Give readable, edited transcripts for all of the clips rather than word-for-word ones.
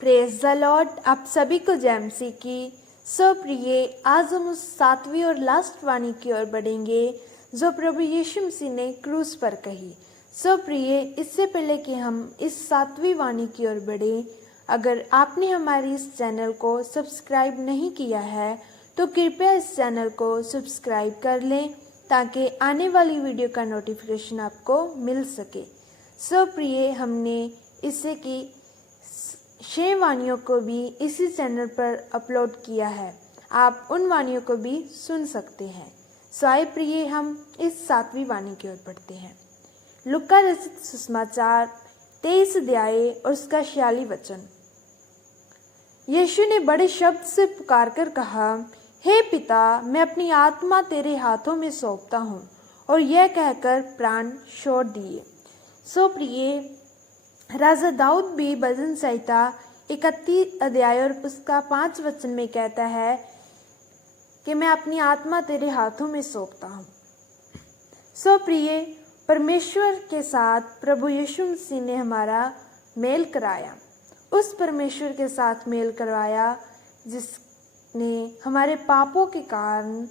Praise the Lord. आप सभी को जय मसीह की। सो प्रिय, आज हम उस 7वीं और लास्ट वाणी की ओर बढ़ेंगे जो प्रभु यीशु मसीह ने क्रूस पर कही। सो प्रिय, इससे पहले कि हम इस 7वीं वाणी की ओर बढ़े, अगर आपने हमारे इस चैनल को सब्सक्राइब नहीं किया है तो कृपया इस चैनल को सब्सक्राइब कर लें ताकि आने वाली वीडियो का नोटिफिकेशन आपको मिल सके। सो प्रिय, हमने इससे की 6 वाणियों को भी इसी चैनल पर अपलोड किया है, आप उन वाणियों को भी सुन सकते हैं। सो आइए प्रिय, हम इस 7वीं वाणी की ओर बढ़ते हैं। लुका रचित सुसमाचार 23 अध्याय और उसका 46 वचन। यीशु ने बड़े शब्द से पुकार कर कहा, हे पिता, मैं अपनी आत्मा तेरे हाथों में सौंपता हूँ, और यह कहकर प्राण छोड़ दिए। सो प्रिय, राजा दाऊद भी भजन संहिता 31 अध्याय और उसका 5 वचन में कहता है कि मैं अपनी आत्मा तेरे हाथों में सौंपता हूँ। सो प्रिय, परमेश्वर के साथ प्रभु यीशु मसीह ने हमारा मेल कराया, उस परमेश्वर के साथ मेल करवाया जिसने हमारे पापों के कारण,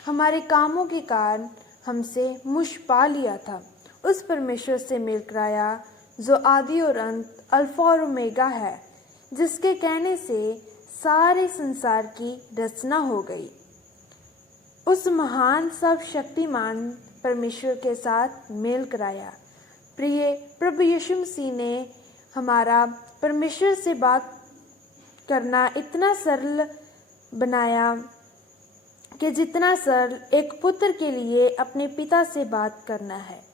हमारे कामों के कारण हमसे मुझ पा लिया था। उस परमेश्वर से मेल कराया जो आदि और अंत, अल्फा और ओमेगा है, जिसके कहने से सारे संसार की रचना हो गई। उस महान सर्वशक्तिमान परमेश्वर के साथ मेल कराया। प्रिय, प्रभु यीशु मसीह ने हमारा परमेश्वर से बात करना इतना सरल बनाया कि जितना सरल एक पुत्र के लिए अपने पिता से बात करना है।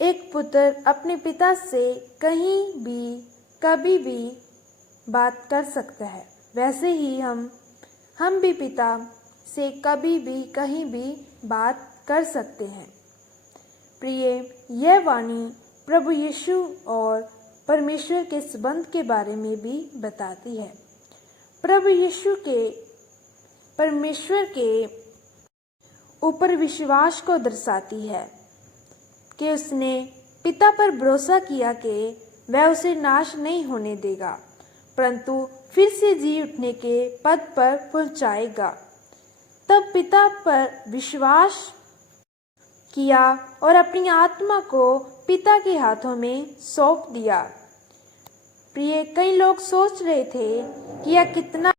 एक पुत्र अपने पिता से कहीं भी कभी भी बात कर सकता है, वैसे ही हम भी पिता से कभी भी कहीं भी बात कर सकते हैं। प्रिय, यह वाणी प्रभु यीशु और परमेश्वर के संबंध के बारे में भी बताती है। प्रभु यीशु के परमेश्वर के ऊपर विश्वास को दर्शाती है कि उसने पिता पर भरोसा किया कि वह उसे नाश नहीं होने देगा, परंतु फिर से जी उठने के पद पर पहुंचाएगा। तब पिता पर विश्वास किया और अपनी आत्मा को पिता के हाथों में सौंप दिया। प्रिय, कई लोग सोच रहे थे कि यह कितना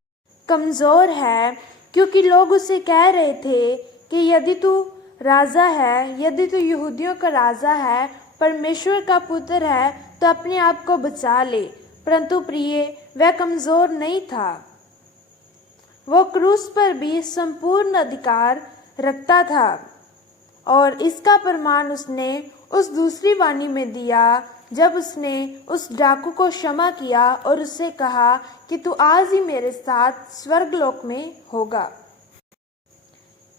कमजोर है, क्योंकि लोग उसे कह रहे थे कि यदि तू राजा है, यदि तू यहूदियों का राजा है, परमेश्वर का पुत्र है, तो अपने आप को बचा ले। परंतु प्रिय, वह कमजोर नहीं था। वो क्रूस पर भी संपूर्ण अधिकार रखता था, और इसका प्रमाण उसने उस दूसरी वाणी में दिया जब उसने उस डाकू को क्षमा किया और उससे कहा कि तू आज ही मेरे साथ स्वर्गलोक में होगा।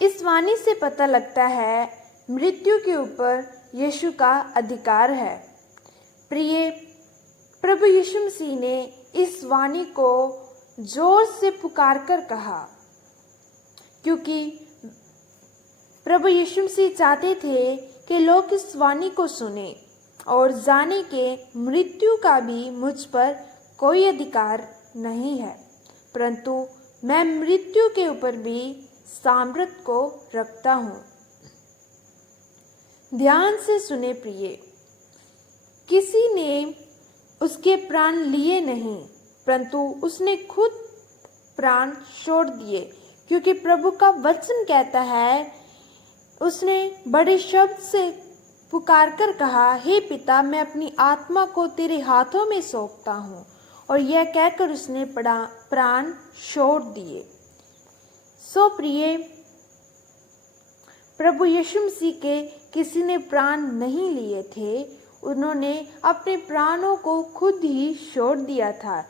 इस वाणी से पता लगता है मृत्यु के ऊपर यीशु का अधिकार है। प्रिय, प्रभु यीशु मसीह ने इस वाणी को जोर से पुकार कर कहा, क्योंकि प्रभु यीशु मसीह चाहते थे कि लोग इस वाणी को सुने और जाने के मृत्यु का भी मुझ पर कोई अधिकार नहीं है, परंतु मैं मृत्यु के ऊपर भी सामर्थ्य को रखता हूँ। ध्यान से सुने प्रिय, किसी ने उसके प्राण लिए नहीं, परंतु उसने खुद प्राण छोड़ दिए, क्योंकि प्रभु का वचन कहता है, उसने बड़े शब्द से पुकार कर कहा, हे पिता, मैं अपनी आत्मा को तेरे हाथों में सौंपता हूँ, और यह कहकर उसने प्राण छोड़ दिए। सो प्रिय, प्रभु यीशु मसीह के किसी ने प्राण नहीं लिए थे, उन्होंने अपने प्राणों को खुद ही छोड़ दिया था,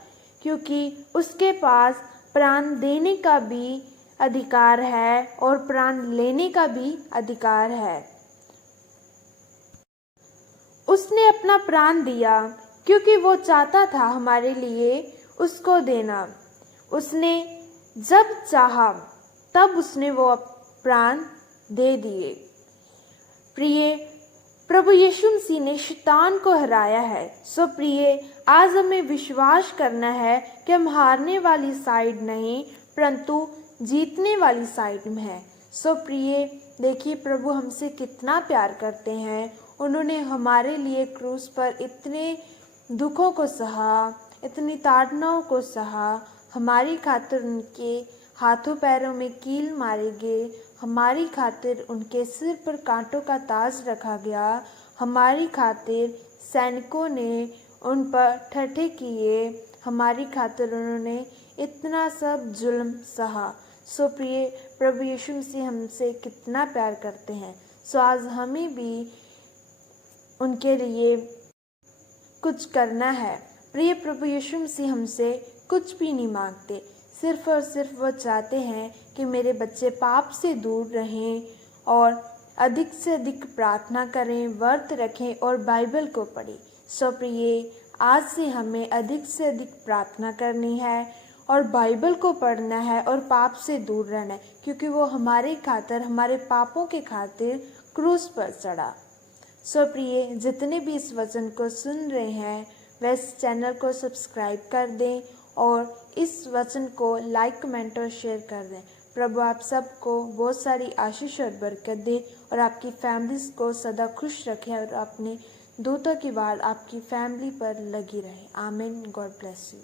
क्योंकि उसके पास प्राण देने का भी अधिकार है और प्राण लेने का भी अधिकार है। उसने अपना प्राण दिया क्योंकि वो चाहता था हमारे लिए उसको देना। उसने जब चाहा तब उसने वो प्राण दे दिए। प्रिय, प्रभु यीशु मसीह ने शैतान को हराया है। सो प्रिय, आज हमें विश्वास करना है कि हम हारने वाली साइड नहीं परंतु जीतने वाली साइड में है। सो प्रिय, देखिए प्रभु हमसे कितना प्यार करते हैं। उन्होंने हमारे लिए क्रूस पर इतने दुखों को सहा, इतनी ताड़नाओं को सहा। हमारी खातिर उनके हाथों पैरों में कील मारे गए, हमारी खातिर उनके सिर पर कांटों का ताज रखा गया, हमारी खातिर सैनिकों ने उन पर ठट्ठे किए, हमारी खातिर उन्होंने इतना सब जुल्म सहा। सो प्रिय, प्रभु यीशु मसीह हमसे कितना प्यार करते हैं। सो आज हमें भी उनके लिए कुछ करना है। प्रिय, प्रभु यीशु मसीह हमसे कुछ भी नहीं मांगते, सिर्फ और सिर्फ वो चाहते हैं कि मेरे बच्चे पाप से दूर रहें और अधिक से अधिक प्रार्थना करें, व्रत रखें और बाइबल को पढ़ें। सो प्रिय, आज से हमें अधिक से अधिक प्रार्थना करनी है और बाइबल को पढ़ना है और पाप से दूर रहना है, क्योंकि वो हमारे खातिर, हमारे पापों के खातिर क्रूस पर चढ़ा। सो प्रिय, जितने भी इस वचन को सुन रहे हैं वह इस चैनल को सब्सक्राइब कर दें और इस वचन को लाइक, कमेंट और शेयर कर दें। प्रभु आप सबको बहुत सारी आशीष और बरकत दे और आपकी फैमिलीज को सदा खुश रखे और अपने दूतों की बाढ़ आपकी फैमिली पर लगी रहे। आमीन। God bless you.